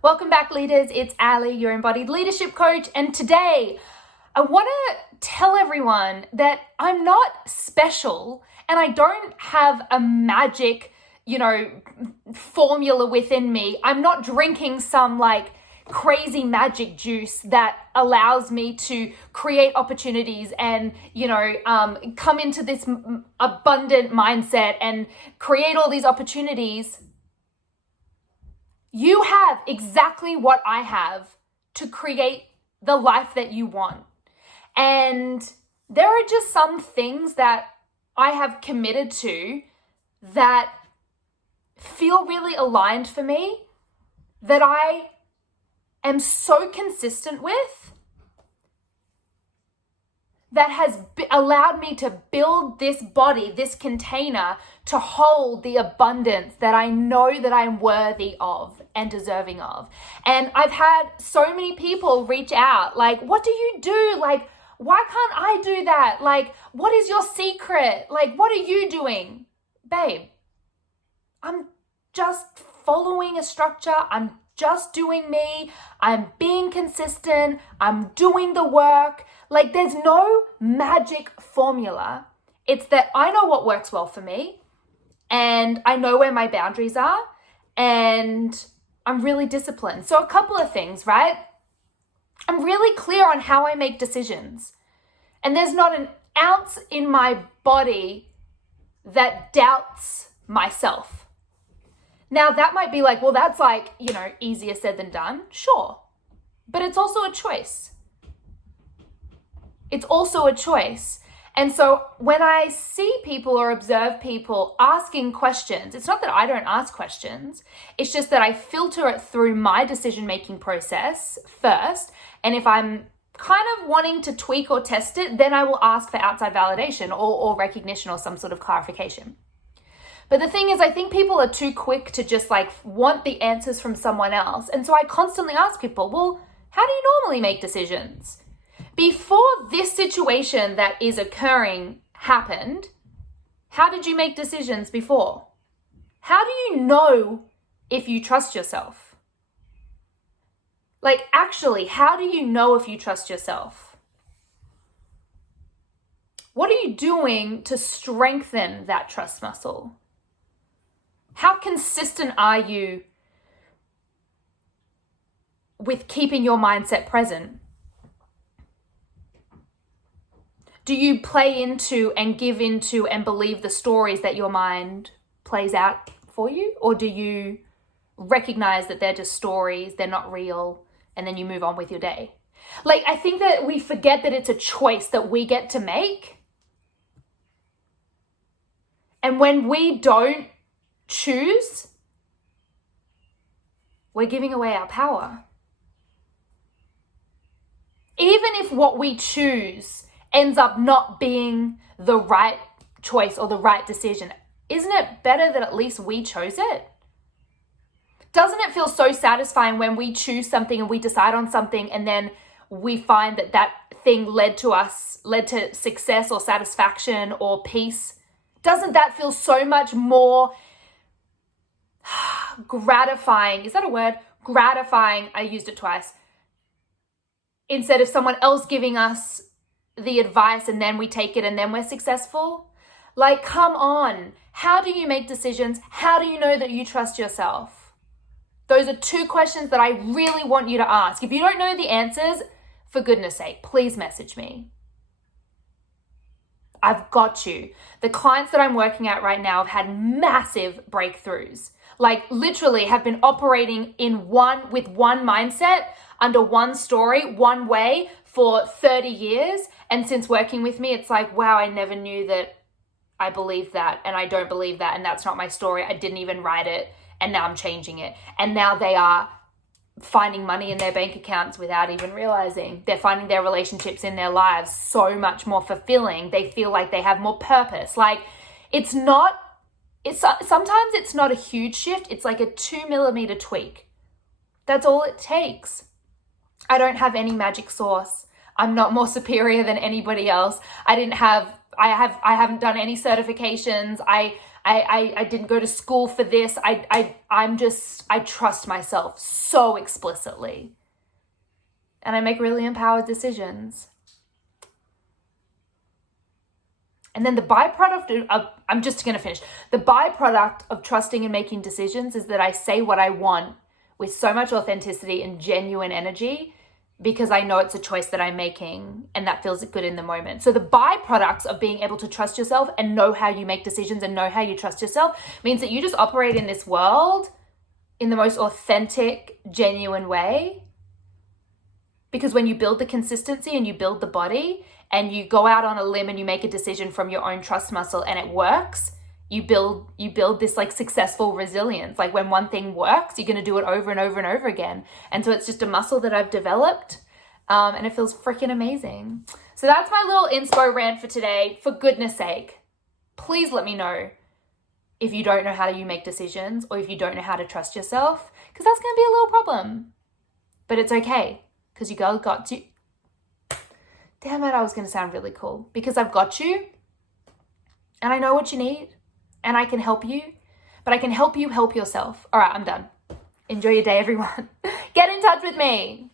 Welcome back, leaders. It's Ali, your embodied leadership coach. And today I want to tell everyone that I'm not special and I don't have a magic, formula within me. I'm not drinking some crazy magic juice that allows me to create opportunities and, come into this abundant mindset and create all these opportunities. You have exactly what I have to create the life that you want. And there are just some things that I have committed to that feel really aligned for me, that I am so consistent with, that has allowed me to build this body, this container, to hold the abundance that I know that I'm worthy of and deserving of. And I've had so many people reach out, what do you do? Why can't I do that? What is your secret? What are you doing? Babe, I'm just following a structure. I'm just doing me. I'm being consistent. I'm doing the work. There's no magic formula. It's that I know what works well for me and I know where my boundaries are and I'm really disciplined. So a couple of things, right? I'm really clear on how I make decisions. And there's not an ounce in my body that doubts myself. Now that might be that's easier said than done. Sure. But it's also a choice. It's also a choice. And so when I see people or observe people asking questions, it's not that I don't ask questions. It's just that I filter it through my decision-making process first. And if I'm kind of wanting to tweak or test it, then I will ask for outside validation or recognition or some sort of clarification. But the thing is, I think people are too quick to just want the answers from someone else. And so I constantly ask people, well, how do you normally make decisions? Before this situation that is occurring happened, how did you make decisions before? How do you know if you trust yourself? Actually, how do you know if you trust yourself? What are you doing to strengthen that trust muscle? How consistent are you with keeping your mindset present? Do you play into and give into and believe the stories that your mind plays out for you? Or do you recognize that they're just stories, they're not real, and then you move on with your day? I think that we forget that it's a choice that we get to make. And when we don't choose, we're giving away our power. Even if what we choose ends up not being the right choice or the right decision, isn't it better that at least we chose it? Doesn't it feel so satisfying when we choose something and we decide on something and then we find that thing led to success or satisfaction or peace? Doesn't that feel so much more gratifying? Is that a word? Gratifying. I used it twice. Instead of someone else giving us the advice and then we take it and then we're successful. Come on. How do you make decisions? How do you know that you trust yourself? Those are two questions that I really want you to ask. If you don't know the answers, for goodness sake, please message me. I've got you. The clients that I'm working at right now have had massive breakthroughs. Literally have been operating with one mindset, under one story, one way for 30 years. And since working with me, it's wow, I never knew that I believed that and I don't believe that. And that's not my story. I didn't even write it. And now I'm changing it. And now they are finding money in their bank accounts without even realizing. They're finding their relationships in their lives so much more fulfilling. They feel like they have more purpose. Sometimes it's not a huge shift. It's a 2mm tweak. That's all it takes. I don't have any magic sauce. I'm not more superior than anybody else. I haven't done any certifications. I I didn't go to school for this. I trust myself so explicitly. And I make really empowered decisions. And then the byproduct of, I'm just going to finish. The byproduct of trusting and making decisions is that I say what I want with so much authenticity and genuine energy, because I know it's a choice that I'm making and that feels good in the moment. So the byproducts of being able to trust yourself and know how you make decisions and know how you trust yourself means that you just operate in this world in the most authentic, genuine way. Because when you build the consistency and you build the body and you go out on a limb and you make a decision from your own trust muscle and it works, you build this like successful resilience. Like when one thing works, you're going to do it over and over and over again. And so it's just a muscle that I've developed, and it feels freaking amazing. So that's my little inspo rant for today. For goodness sake, please let me know if you don't know how you make decisions or if you don't know how to trust yourself, because that's going to be a little problem. But it's okay, because you girl got you. Damn it, I was going to sound really cool. Because I've got you and I know what you need. And I can help you, but I can help you help yourself. All right, I'm done. Enjoy your day, everyone. Get in touch with me.